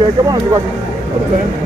Okay, come on, everybody. Okay.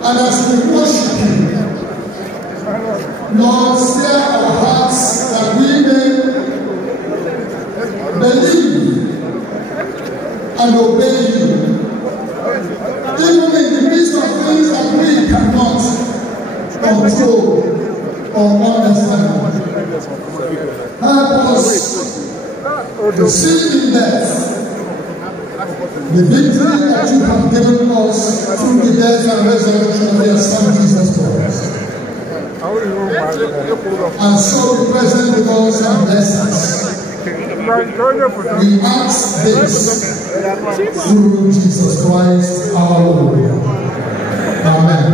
And as we worship you, Lord, stir our hearts that we may believe and obey you, even in the midst of things that we cannot control or understand. Help us to see in death the victory that you have given us through the death and resurrection of your Son Jesus Christ. And so be present with us and bless us. We ask this through Jesus Christ our Lord. Amen.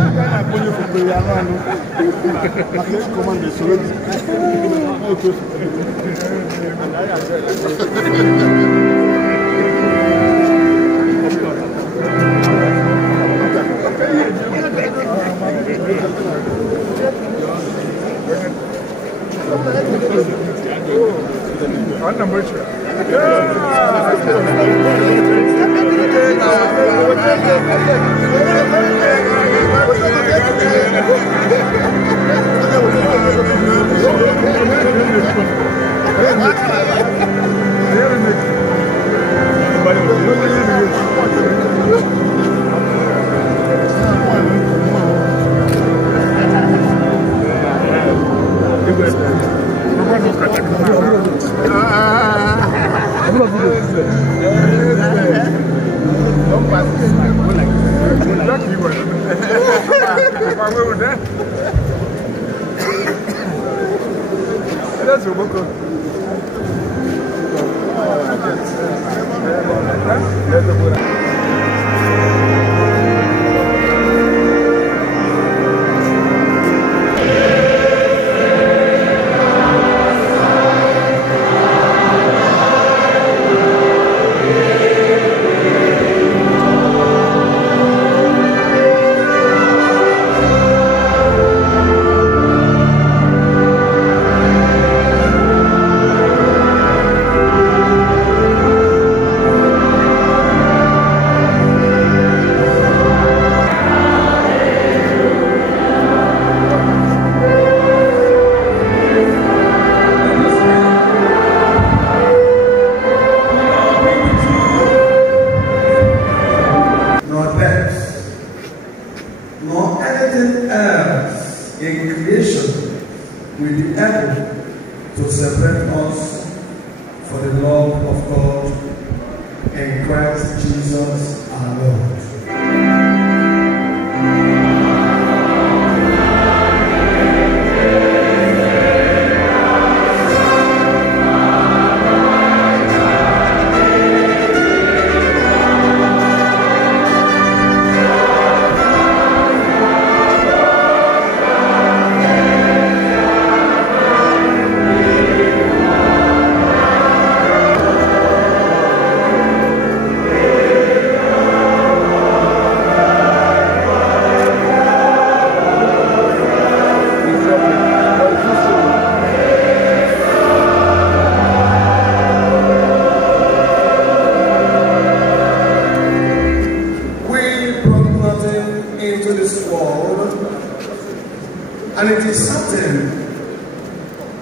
And it is certain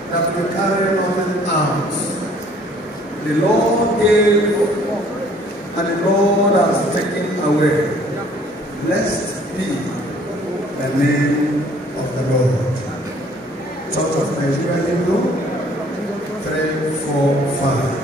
that we carry nothing out. The Lord gave and the Lord has taken away. Blessed be the name of the Lord. Church of Nigeria Hindu 3, 4, 5.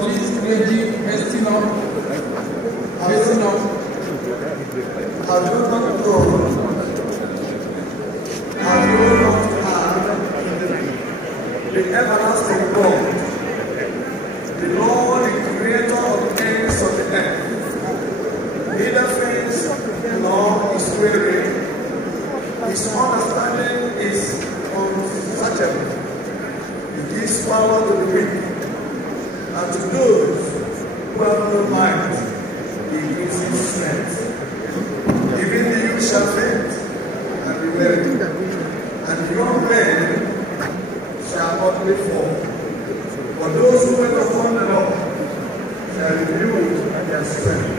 please, clergy, hasten up. Hasten up. Have you not known? Have you not heard the everlasting God, the Lord, the creator of the ends of the earth, neither faints nor is weary. His understanding is unsearchable. He gives power to the weak, and to those who have no mind, he gives his strength. Even the youth shall faint and be weary, and the young men shall utterly fall. But those who wait upon the Lord shall renew their strength.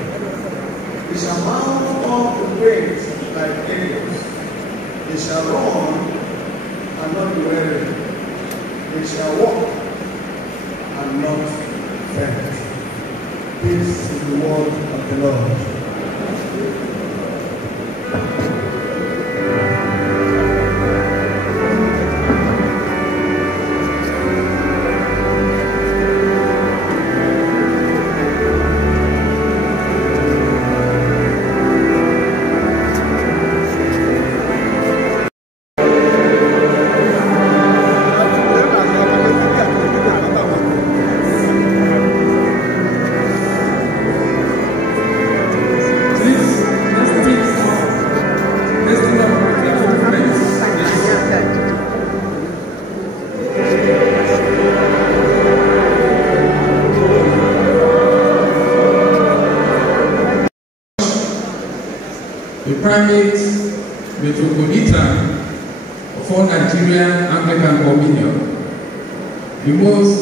They shall mount up with wings like eagles. They shall run and not be weary. They shall walk and not faint. This is the word of the Lord. The Primate Metropolitan of all Nigerian Anglican Communion, the most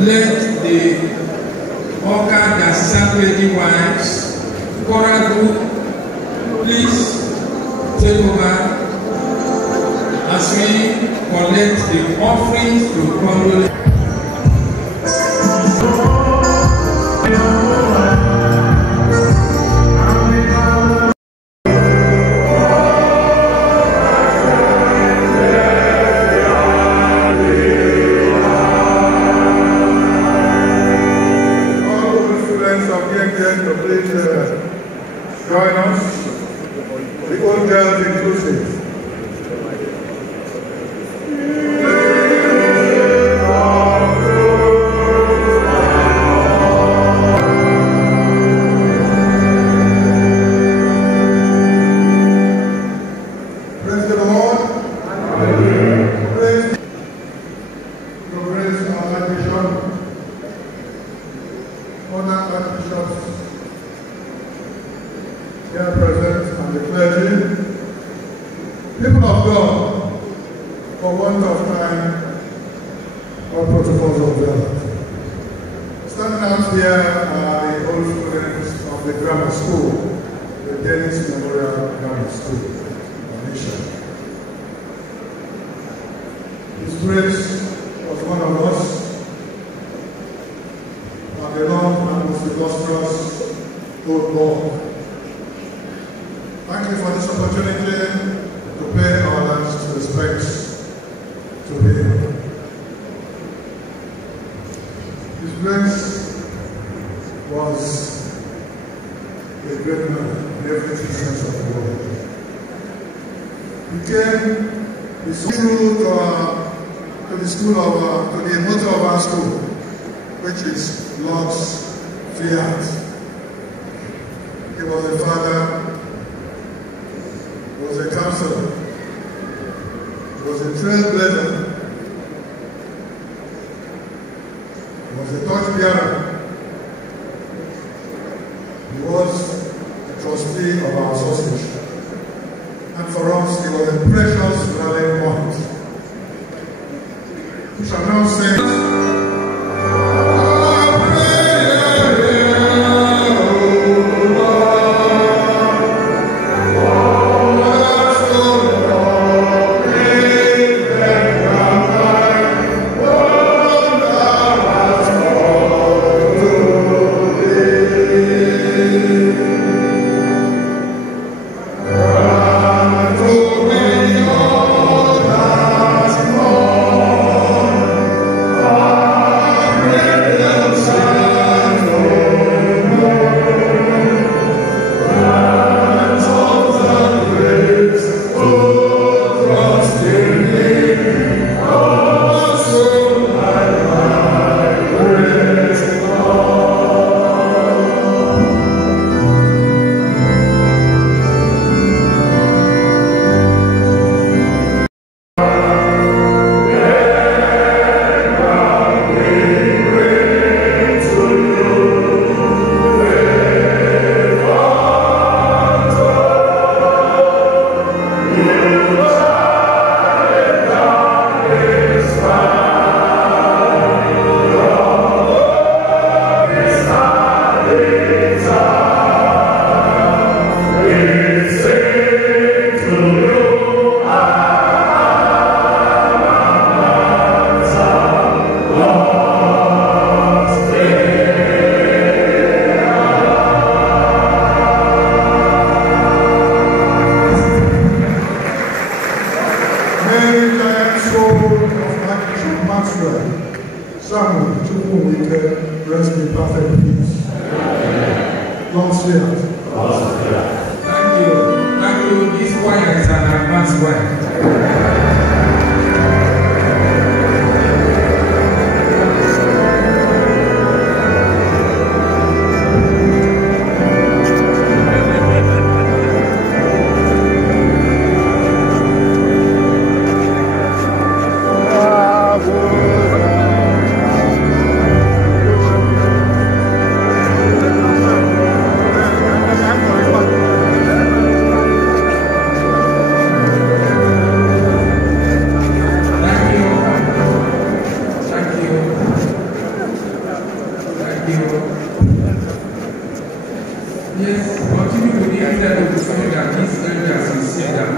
let the organ and sacred wives, choral group, please take over as we collect the offerings to condolence. Join us, the old girls inclusive. Praise the Lord. Praise our Archbishop, other Archbishops here present, and the clergy, people of God, for want of time, all protocols observed. Standing out here are the old students of the grammar school, the Dennis Memorial Grammar School, Onisha. His Grace was one of us, and the long and most illustrious old Lord. Thank you for this opportunity to pay our last respects to him. His Grace was a great man in every sense of the word. He came to the school of to the motto of our school, which is Lord's Fiat. He was a father, was a counselor, was a trailblazer, He was a torchbearer. He was a trustee of our association. And for us, he was a precious rallying point. We shall now sing. Rest in perfect peace. Long spirit. Thank you. Thank you. This choir is an advanced choir. Yes, continue with the extent of the song that these elders will sing down.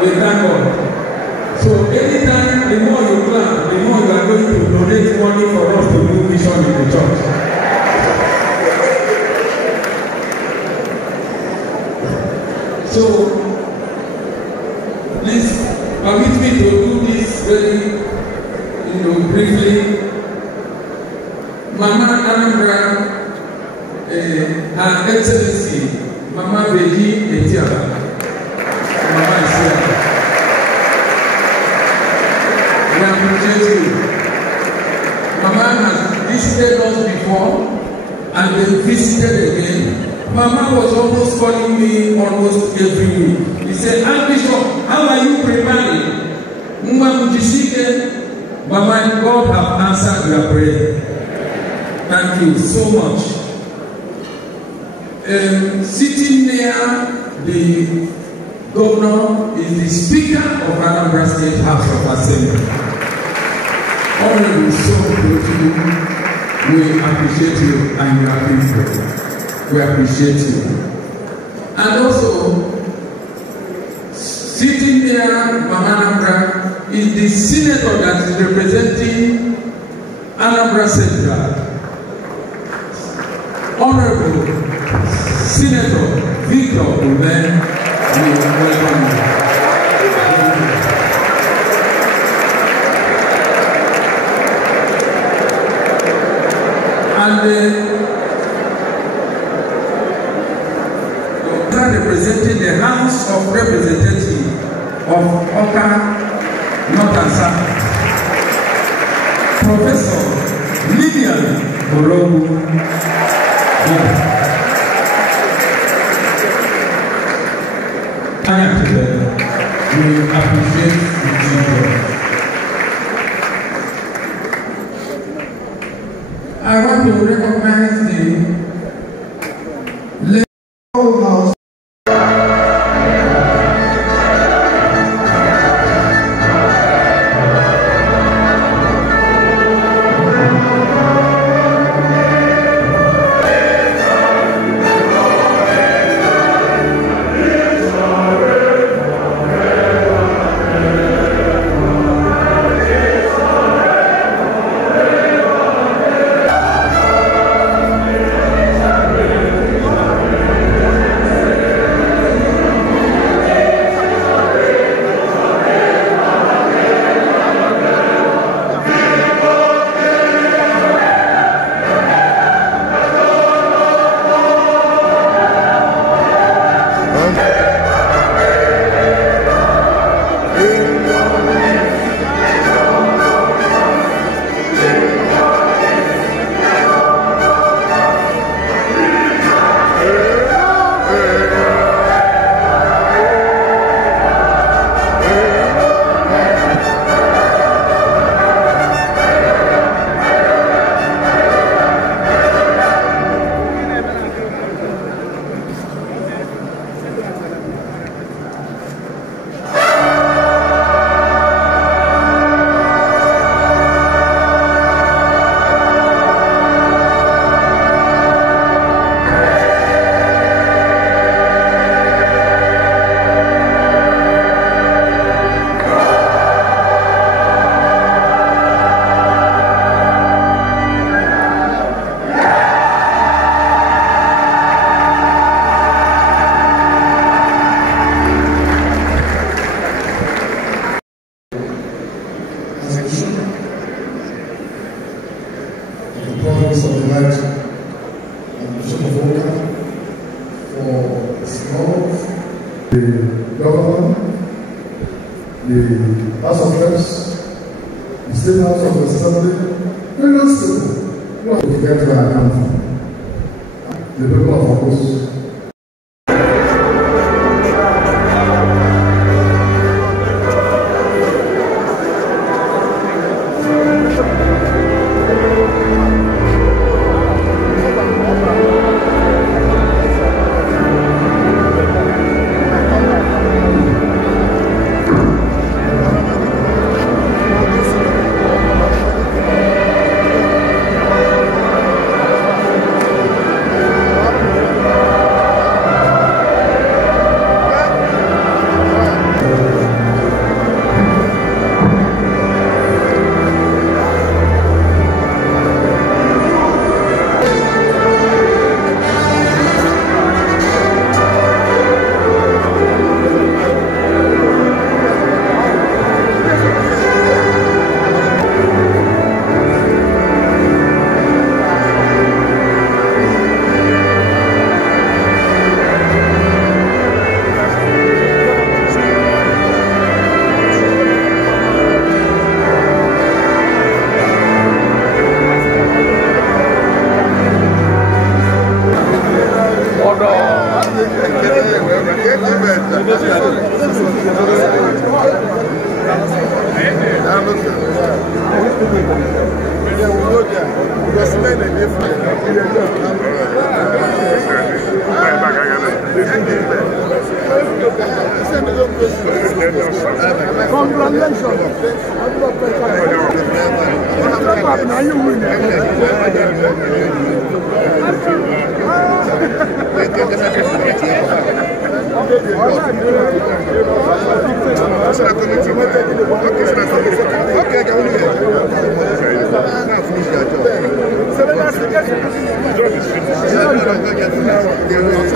we thank God. So anytime, the more you clap, the more you are going to donate money for us to do mission in the church. So please permit me to do this very, briefly. Mama Anambra, Her Excellency, Mama Beji Etiaba. Mama is here. We appreciate you. Mama has visited us before and then visited again. Mama was almost calling me almost every week. He said, Archbishop, how are you preparing? Mama, God have answered your prayer. Thank you so much. Sitting near the governor is the Speaker of Anambra State House of Assembly. Honorable Sokoto, we appreciate you and your people. We appreciate you. And also, sitting near Mama Anambra is the senator that is representing Anambra Central. Honorable Senator Victor Uben, we welcome you. And representing the House of Representatives of Oka, North and South, Professor Lillian Orogu. We appreciate you. I want to recognize the house. province of the night and Bishop of Oka for his love, the governor, the House of Reps, the State House of Assembly, various people. Not to forget where I come from. The people of August. Okay,